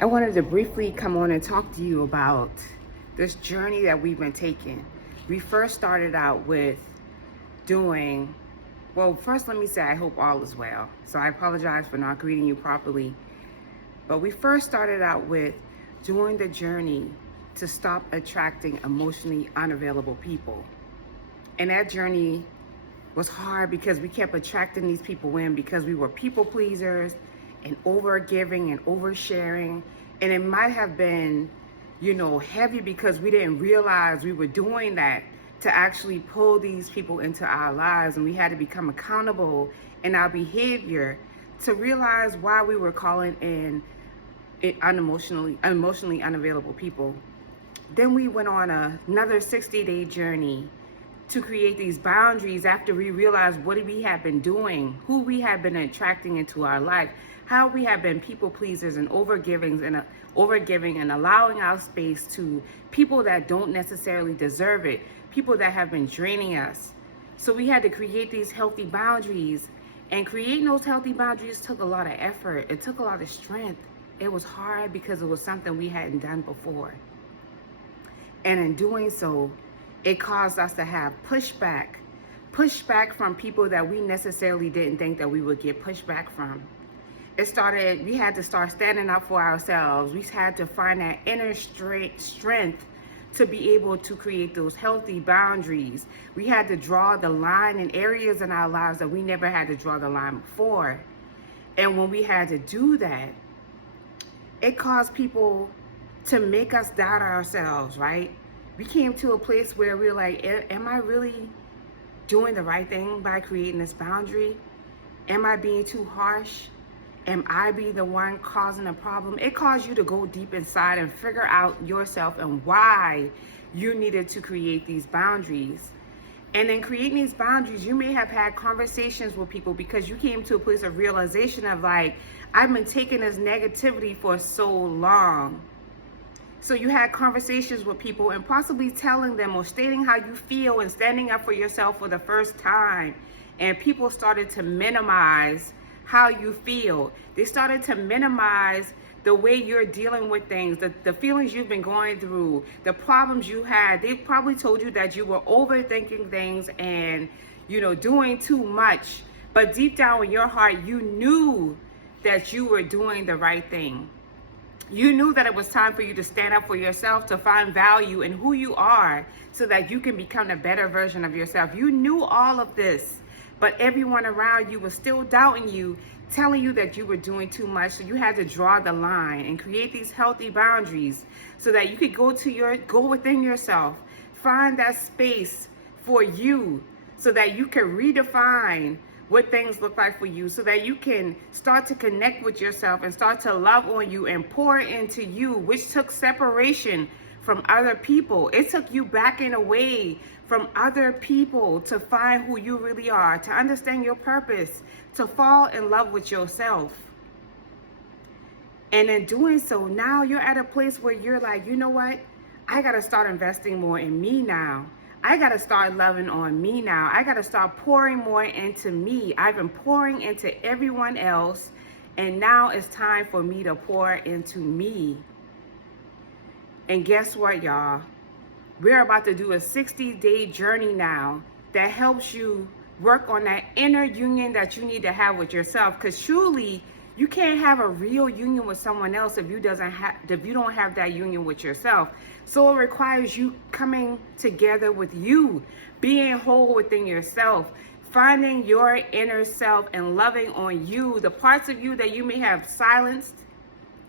I wanted to briefly come on and talk to you about this journey that we've been taking. We first started out with doing, well, first let me say I hope all is well. So I apologize for not greeting you properly. But we first started out with doing the journey to stop attracting emotionally unavailable people. And that journey was hard because we kept attracting these people in because we were people pleasers and over giving and oversharing. And it might have been, heavy because we didn't realize we were doing that to actually pull these people into our lives. And we had to become accountable in our behavior to realize why we were calling in emotionally unavailable people. Then we went on another 60-day journey to create these boundaries after we realized what we had been doing, who we had been attracting into our life, how we have been people pleasers and overgiving and allowing our space to people that don't necessarily deserve it, people that have been draining us. So we had to create these healthy boundaries, and creating those healthy boundaries took a lot of effort. It took a lot of strength. It was hard because it was something we hadn't done before. And in doing so, it caused us to have pushback from people that we necessarily didn't think that we would get pushback from. We had to start standing up for ourselves. We had to find that inner strength to be able to create those healthy boundaries. We had to draw the line in areas in our lives that we never had to draw the line before. And when we had to do that, it caused people to make us doubt ourselves, right? We came to a place where we were like, am I really doing the right thing by creating this boundary? Am I being too harsh? Am I being the one causing a problem? It caused you to go deep inside and figure out yourself and why you needed to create these boundaries. And in creating these boundaries, you may have had conversations with people because you came to a place of realization of like, I've been taking this negativity for so long. So you had conversations with people and possibly telling them or stating how you feel and standing up for yourself for the first time. And people started to minimize how you feel. They started to minimize the way you're dealing with things, the feelings you've been going through, the problems you had. They probably told you that you were overthinking things and, doing too much. But deep down in your heart, you knew that you were doing the right thing. You knew that it was time for you to stand up for yourself, to find value in who you are so that you can become a better version of yourself. You knew all of this, but everyone around you was still doubting you, telling you that you were doing too much. So you had to draw the line and create these healthy boundaries so that you could go within yourself, find that space for you so that you can redefine what things look like for you, so that you can start to connect with yourself and start to love on you and pour into you, which took separation from other people. It took you backing away from other people to find who you really are, to understand your purpose, to fall in love with yourself. And in doing so, now you're at a place where you're like, you know what? I gotta start investing more in me now. I got to start loving on me now. I got to start pouring more into me. I've been pouring into everyone else, and now it's time for me to pour into me. And guess what, y'all? We're about to do a 60-day journey now that helps you work on that inner union that you need to have with yourself, because truly, you can't have a real union with someone else if you don't have that union with yourself. So it requires you coming together with you, being whole within yourself, finding your inner self and loving on you, the parts of you that you may have silenced,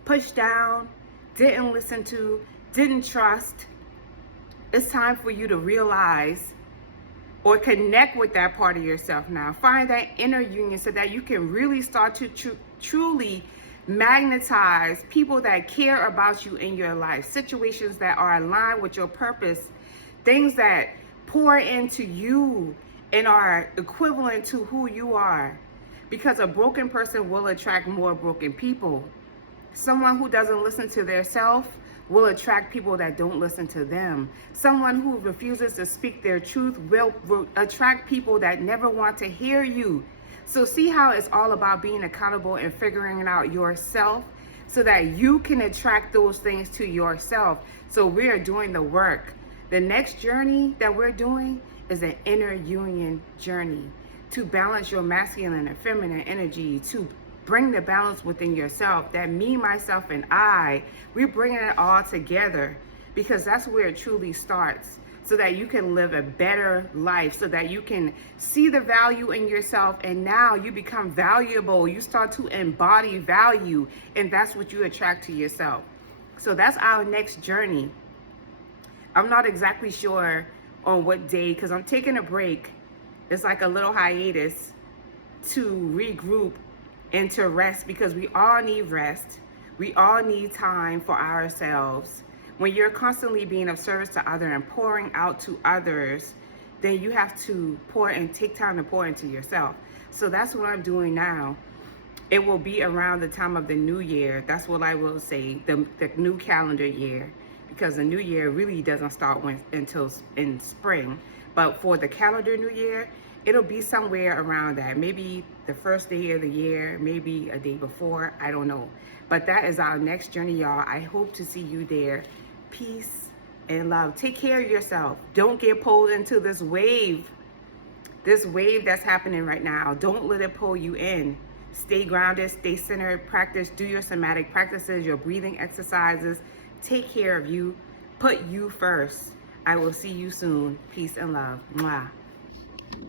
pushed down, didn't listen to, didn't trust. It's time for you to realize or connect with that part of yourself now. Find that inner union so that you can really start to truly magnetize people that care about you in your life, situations that are aligned with your purpose, things that pour into you and are equivalent to who you are. Because a broken person will attract more broken people. Someone who doesn't listen to their self will attract people that don't listen to them. Someone who refuses to speak their truth will attract people that never want to hear you. So see how it's all about being accountable and figuring out yourself, so that you can attract those things to yourself. So we are doing the work. The next journey that we're doing is an inner union journey to balance your masculine and feminine energy, to bring the balance within yourself. That me, myself, and I, we're bringing it all together, because that's where it truly starts, so that you can live a better life, so that you can see the value in yourself, and now you become valuable. You start to embody value, and that's what you attract to yourself. So that's our next journey. I'm not exactly sure on what day, because I'm taking a break. It's like a little hiatus to regroup and to rest, because we all need rest. We all need time for ourselves. When you're constantly being of service to others and pouring out to others, then you have to pour and take time to pour into yourself. So that's what I'm doing now. It will be around the time of the new year. That's what I will say, the new calendar year, because the new year really doesn't start until in spring. But for the calendar new year, it'll be somewhere around that. Maybe the first day of the year, maybe a day before, I don't know. But that is our next journey, y'all. I hope to see you there. Peace and love. Take care of yourself. Don't get pulled into this wave that's happening right now. Don't let it pull you in. Stay grounded, stay centered, practice, do your somatic practices, your breathing exercises. Take care of you. Put you first. I will see you soon. Peace and love. Mwah.